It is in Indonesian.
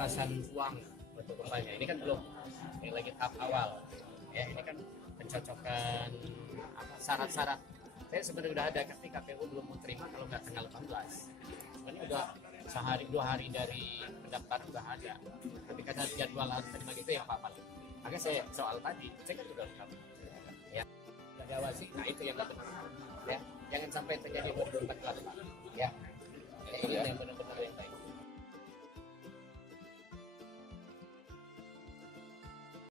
pembebasan uang untuk kembalinya. Ini kan belum, ini lagi tahap awal. Ya, ini kan pencocokan syarat-syarat. Saya sebenarnya udah ada, tapi KPU belum mau terima kalau nggak tanggal 18. Sebenarnya udah sehari 2 hari dari pendaftaran udah ada. Tapi karena jadwal harus terima gitu yang apa-apa. Makanya saya soal tadi, saya kan juga lengkap. Ya, diawasi. Nah itu yang nggak benar. Ya, jangan sampai terjadi 2014. Ya, ini yang benar.